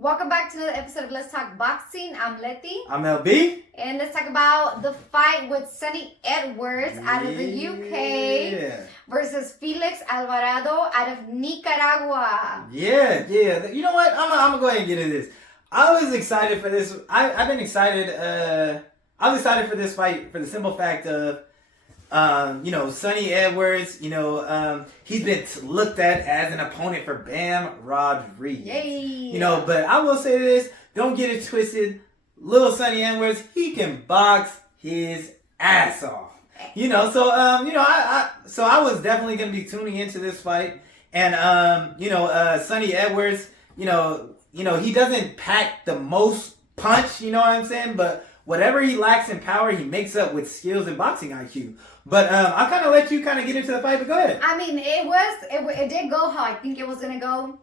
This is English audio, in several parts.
Welcome back to another episode of Let's Talk Boxing. I'm Leti. I'm LB. And let's talk about the fight with Sonny Edwards out of the UK versus Felix Alvarado out of Nicaragua. Yeah. You know what? I'm gonna go ahead and get into this. I was excited for this. I've been excited. I was excited for this fight for the simple fact of, Sonny Edwards. He's been looked at as an opponent for Bam Rodriguez. Yay! But I will say this: don't get it twisted. Little Sonny Edwards, he can box his ass off. So I was definitely gonna be tuning into this fight, and Sonny Edwards, he doesn't pack the most punch. You know what I'm saying? But whatever he lacks in power, he makes up with skills and boxing IQ. But I'll kind of let you kind of get into the fight, but go ahead. I mean, it did go how I think it was going to go.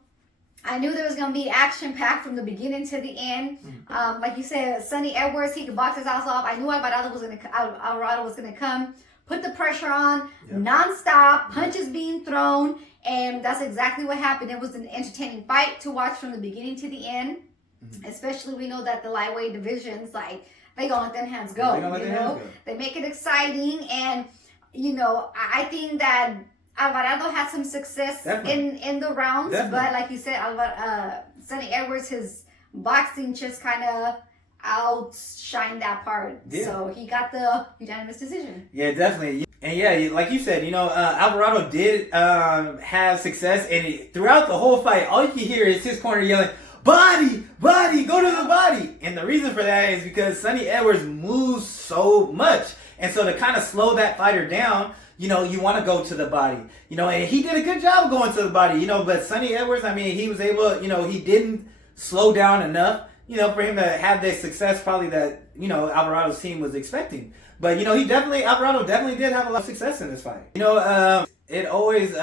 I knew there was going to be action-packed from the beginning to the end. Like you said, Sonny Edwards, he could box his ass off. I knew Alvarado was going to come, put the pressure on, non-stop, punches being thrown, and that's exactly what happened. It was an entertaining fight to watch from the beginning to the end. Especially, we know that the lightweight divisions, they gonna let them hands go. They make it exciting, and I think that Alvarado had some success in the rounds, but like you said, Sonny Edwards, his boxing just kind of outshined that part. So he got the unanimous decision. Yeah, definitely. And like you said, Alvarado did have success, and throughout the whole fight, all you can hear is his corner yelling, "Body, go to the body." And the reason for that is because Sonny Edwards moves so much. And so to kind of slow that fighter down, you want to go to the body. And he did a good job going to the body, but Sonny Edwards, he was able, he didn't slow down enough, for him to have the success probably that, Alvarado's team was expecting. But, Alvarado definitely did have a lot of success in this fight. It's always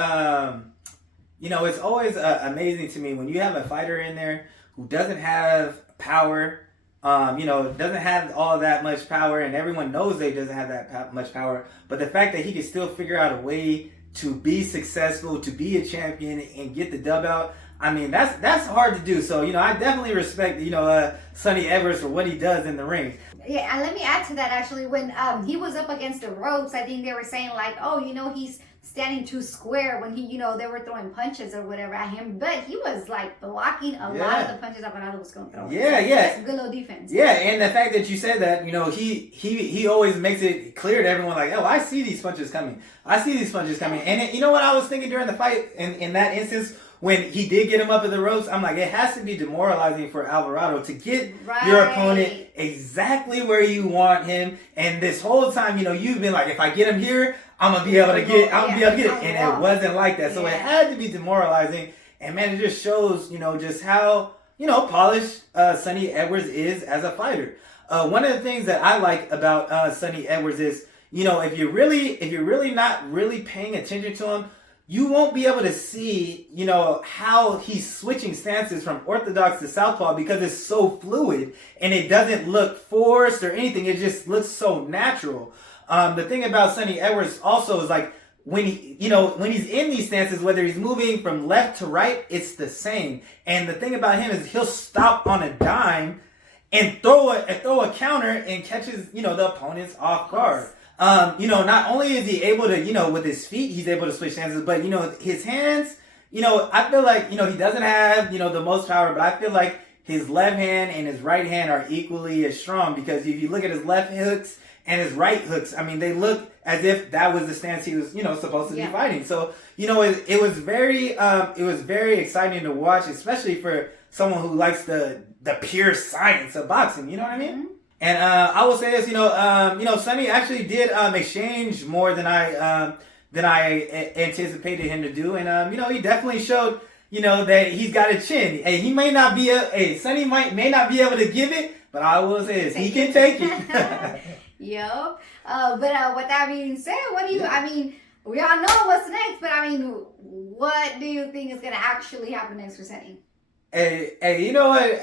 amazing to me when you have a fighter in there who doesn't have power, doesn't have all that much power, and everyone knows they doesn't have that much power, but the fact that he can still figure out a way to be successful, to be a champion, and get the dub out, that's hard to do. So, I definitely respect, Sonny Edwards for what he does in the ring. Yeah, and let me add to that, actually. When he was up against the ropes, I think they were saying, he's standing too square when he, they were throwing punches or whatever at him. But he was, blocking a lot of the punches Alvarado was going to throw. Yeah. Some good little defense. Yeah, and the fact that you said that, he always makes it clear to everyone, I see these punches coming. And you know what I was thinking during the fight in that instance? When he did get him up at the ropes, I'm like, it has to be demoralizing for Alvarado to get your opponent exactly where you want him. And this whole time, you've been like, if I get him here, I'm gonna be able to get it. And it wasn't like that. So it had to be demoralizing. And man, it just shows, just how, polished Sonny Edwards is as a fighter. One of the things that I like about Sonny Edwards is, if you're really not really paying attention to him, you won't be able to see, how he's switching stances from orthodox to southpaw because it's so fluid and it doesn't look forced or anything. It just looks so natural. The thing about Sonny Edwards also is when he's in these stances, whether he's moving from left to right, it's the same. And the thing about him is he'll stop on a dime and throw a counter and catches, the opponents off guard. Not only is he able to, with his feet, he's able to switch stances, but, his hands, I feel like, he doesn't have, the most power, but I feel like his left hand and his right hand are equally as strong because if you look at his left hooks and his right hooks, they look as if that was the stance he was, supposed to be fighting. So, it was very exciting to watch, especially for someone who likes the pure science of boxing. You know what I mean? Mm-hmm. And I will say this, Sonny actually did exchange more than I anticipated him to do, and he definitely showed, that he's got a chin. Hey, he may not be Sonny may not be able to give it, but I will say this, he can take it. Yo, but with that being said, what do you? We all know what's next, but what do you think is gonna actually happen next for Sonny? Hey, you know what?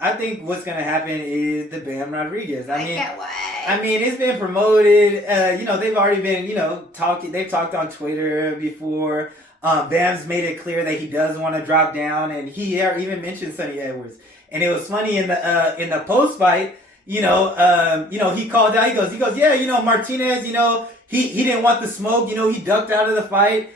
I think what's gonna happen is the Bam Rodriguez. I can't wait. It's been promoted. They've already been, talking. They've talked on Twitter before. Bam's made it clear that he does want to drop down, and he even mentioned Sonny Edwards. And it was funny in the post fight, he called out. He goes, yeah, Martinez, he didn't want the smoke, he ducked out of the fight.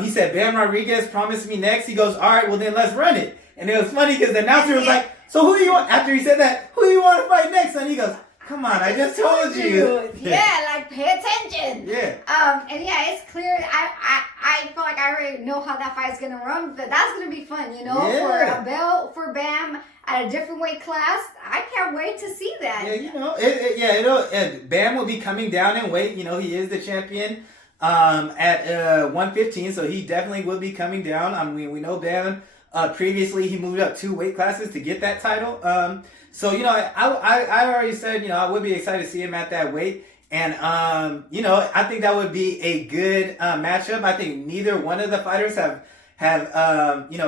He said, Bam Rodriguez promised me next. He goes, all right, well then let's run it. And it was funny because the announcer was like, so who do you want? After he said that, who do you want to fight next? And he goes, come on, I just told you. Yeah, like pay attention. Yeah. And yeah, it's clear. I feel like I already know how that fight's gonna run, but that's gonna be fun, Yeah. for a belt for Bam at a different weight class. I can't wait to see that. Yeah, Bam will be coming down in weight. He is the champion at 115, so he definitely will be coming down. I mean, we know Bam. Previously, he moved up 2 weight classes to get that title. So I already said I would be excited to see him at that weight, and I think that would be a good matchup. I think neither one of the fighters have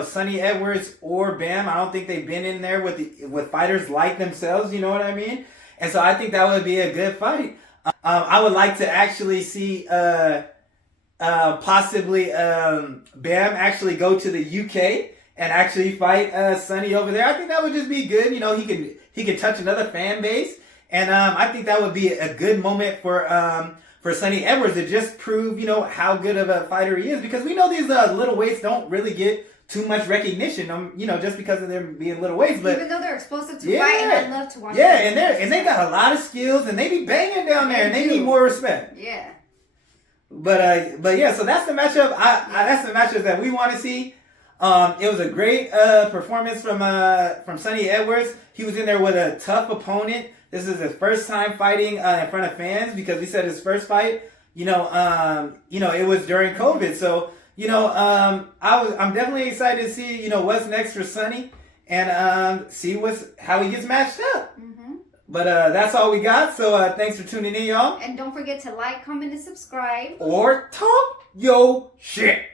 Sonny Edwards or Bam. I don't think they've been in there with fighters like themselves. You know what I mean? And so I think that would be a good fight. I would like to actually see possibly Bam actually go to the UK and actually fight Sonny over there. I think that would just be good. He could touch another fan base, and I think that would be a good moment for Sonny Edwards to just prove how good of a fighter he is, because we know these little weights don't really get too much recognition, just because of them being little weights. But even though they're explosive to fight, and I love to watch. Yeah, and they got a lot of skills, and they be banging down there, and they need more respect. Yeah. But yeah, so that's the matchup. That's the matchup that we want to see. It was a great performance from Sonny Edwards. He was in there with a tough opponent. This is his first time fighting in front of fans, because we said his first fight, it was during COVID. So, I'm definitely excited to see, what's next for Sonny, and see how he gets matched up. Mm-hmm. But that's all we got. So thanks for tuning in, y'all. And don't forget to like, comment, and subscribe. Or talk yo shit.